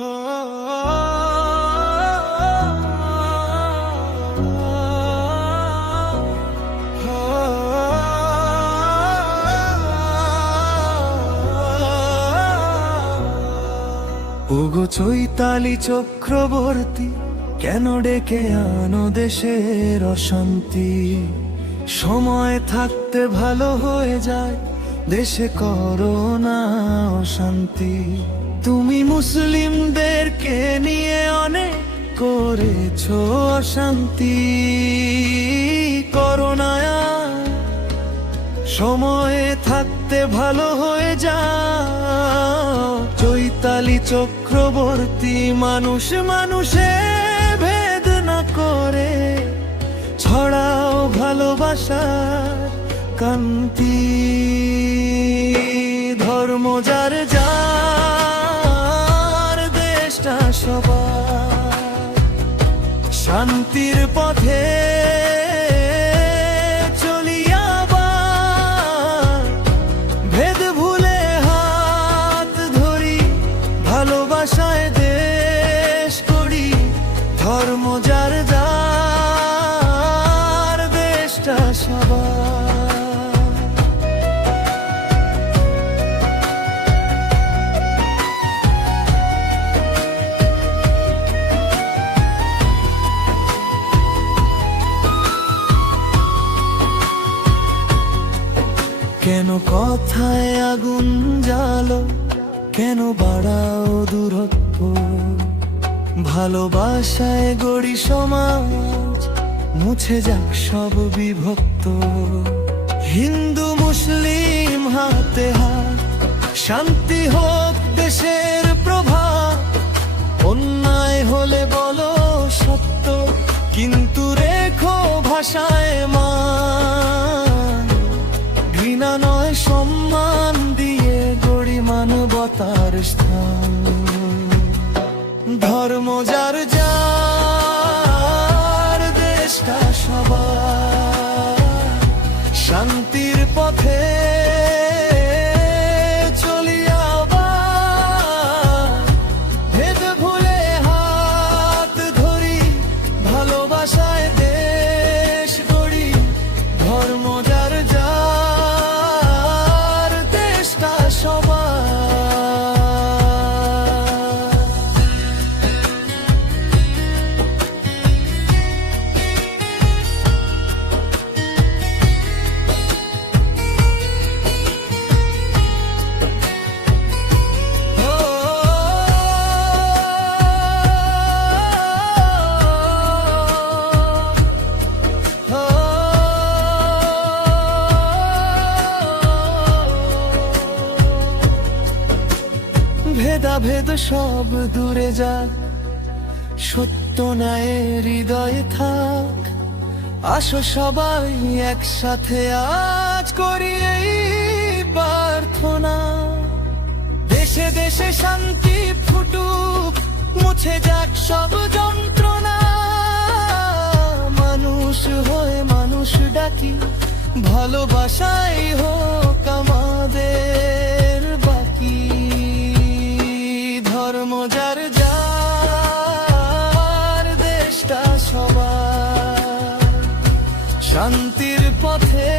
ওগো চৈতালি চক্রবর্তী, কেন ডেকে আনো দেশের অশান্তি? সময় থাকতে ভালো হয়ে যায়, দেশে করোনা অশান্তি। তুমি মুসলিমদেরকে নিয়ে অনেক করেছো অশান্তি। করোনায় সময়ে থাকতে ভালো হয়ে যাও। চৈতালি চক্রবর্তী, মানুষ মানুষে ভেদ না করে ছড়াও ভালোবাসার কান্তি। ধর্ম যার যার, দেশটা সবার, শান্তির পথে ভালোবাসায় দেশ করি। ধর্ম যার যার, দেশটা সবার। কেন কথায় আগুন জ্বালো, কেন বাড়াও দূরত্ব? ভালোবাসায় গড়ি সমাজ, মুছে যাক সব বিভক্ত। হিন্দু মুসলিম হাতে হাত, শান্তি হোক দেশের প্রভাত। অন্যায় হলে বলো সত্য, কিন্তু রেখো ভাষায় মান। ঘৃণা নয়, সম্মান দিয়ে গড়ি মানবতার স্থান। ধর্ম যার যার, দেশটা সবার, শান্তির পথে চলি আবার। ভেদ ভুলে হাত ধরি, ভালোবাসায় দেশ গড়ি। ধর্ম যার যার, দেশটা সবার। ভেদাভেদ সব দূরে যাক, সত্য ন্যায়ের হৃদয়ে থাক। আসো সবাই একসাথে আজ করি এই প্রার্থনা। দেশে দেশে শান্তি ফুটুক, মুছে যাক সব যন্ত্রণা। মানুষ হয়ে মানুষ ডাকি, ভালোবাসাই হোক আমাদের বাকি। ধর্ম যার যার, দেশটা সবার, শান্তির পথে